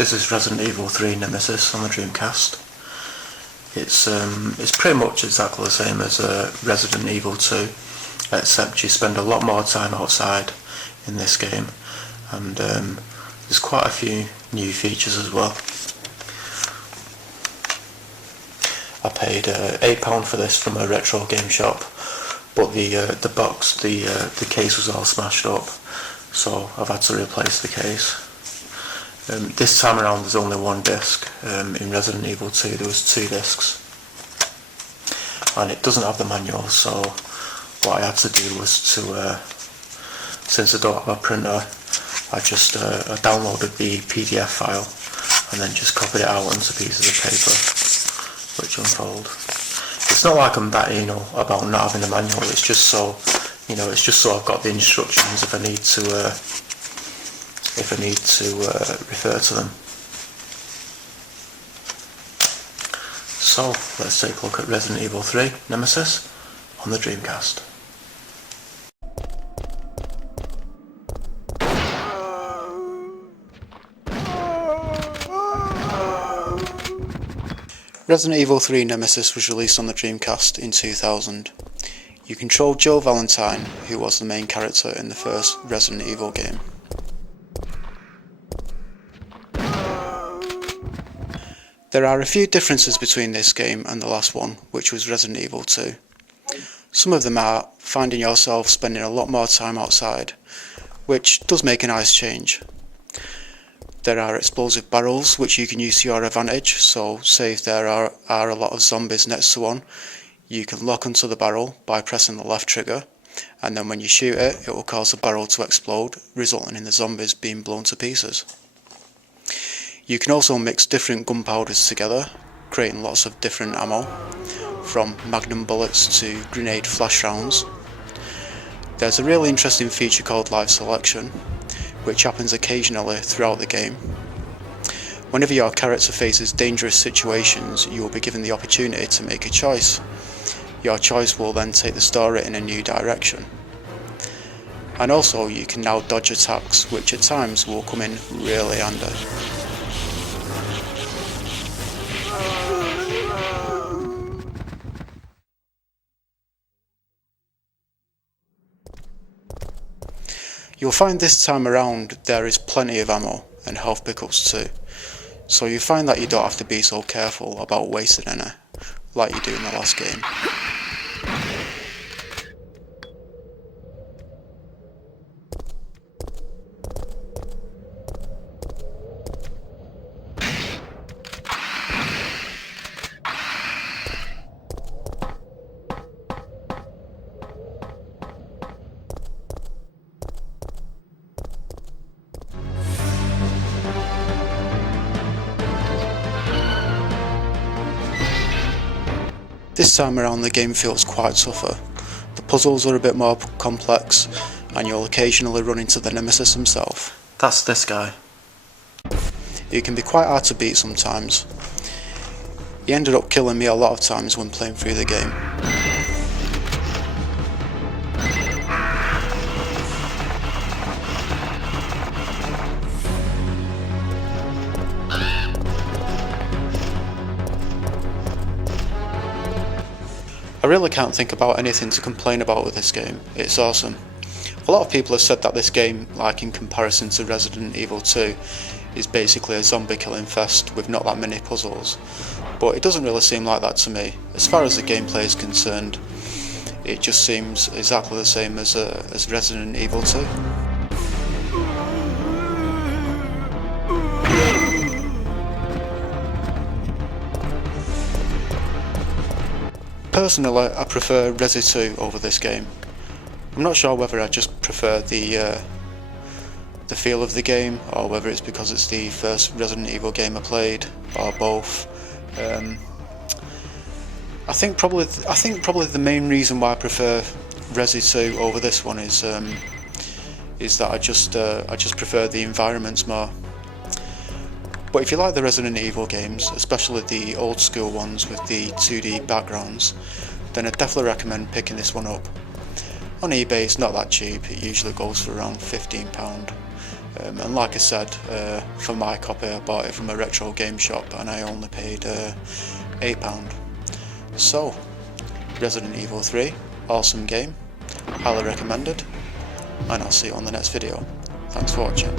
This is Resident Evil 3 Nemesis on the Dreamcast. It's pretty much exactly the same as Resident Evil 2, except you spend a lot more time outside in this game, and there's quite a few new features as well. I paid £8 for this from a retro game shop, but the box, the case was all smashed up, so I've had to replace the case. This time around there's only one disc. In Resident Evil 2 there was 2 discs, and it doesn't have the manual, so what I had to do was to, since I don't have a printer, I just I downloaded the PDF file and then just copied it out onto pieces of paper, which unfold. It's not like I'm that anal about not having the manual, it's just so, it's just so I've got the instructions if I need to refer to them. So let's take a look at Resident Evil 3 Nemesis on the Dreamcast. Resident Evil 3 Nemesis was released on the Dreamcast in 2000. You controlled Jill Valentine, who was the main character in the first Resident Evil game. There are a few differences between this game and the last one, which was Resident Evil 2. Some of them are finding yourself spending a lot more time outside, which does make a nice change. There are explosive barrels which you can use to your advantage, so say if there are a lot of zombies next to one, you can lock onto the barrel by pressing the left trigger, and then when you shoot it, it will cause the barrel to explode, resulting in the zombies being blown to pieces. You can also mix different gunpowders together, creating lots of different ammo, from magnum bullets to grenade flash rounds. There's a really interesting feature called life selection, which happens occasionally throughout the game. Whenever your character faces dangerous situations, you will be given the opportunity to make a choice. Your choice will then take the story in a new direction. And also you can now dodge attacks, which at times will come in really handy. You'll find this time around there is plenty of ammo and health pickups too, so you find that you don't have to be so careful about wasting any, like you do in the last game. This time around the game feels quite tougher. The puzzles are a bit more complex, and you'll occasionally run into the Nemesis himself. That's this guy. He can be quite hard to beat sometimes. He ended up killing me a lot of times when playing through the game. I really can't think about anything to complain about with this game. It's awesome. A lot of people have said that this game, like in comparison to Resident Evil 2, is basically a zombie killing fest with not that many puzzles, but it doesn't really seem like that to me. As far as the gameplay is concerned, it just seems exactly the same as Resident Evil 2. Personally, I prefer Resi 2 over this game. I'm not sure whether I just prefer the feel of the game, or whether it's because it's the first Resident Evil game I played, or both. I think probably the main reason why I prefer Resi 2 over this one is that I just prefer the environments more. But if you like the Resident Evil games, especially the old school ones with the 2D backgrounds, then I'd definitely recommend picking this one up. On eBay it's not that cheap, it usually goes for around £15, And like I said, for my copy I bought it from a retro game shop and I only paid £8. So, Resident Evil 3, awesome game, highly recommended, and I'll see you on the next video. Thanks for watching.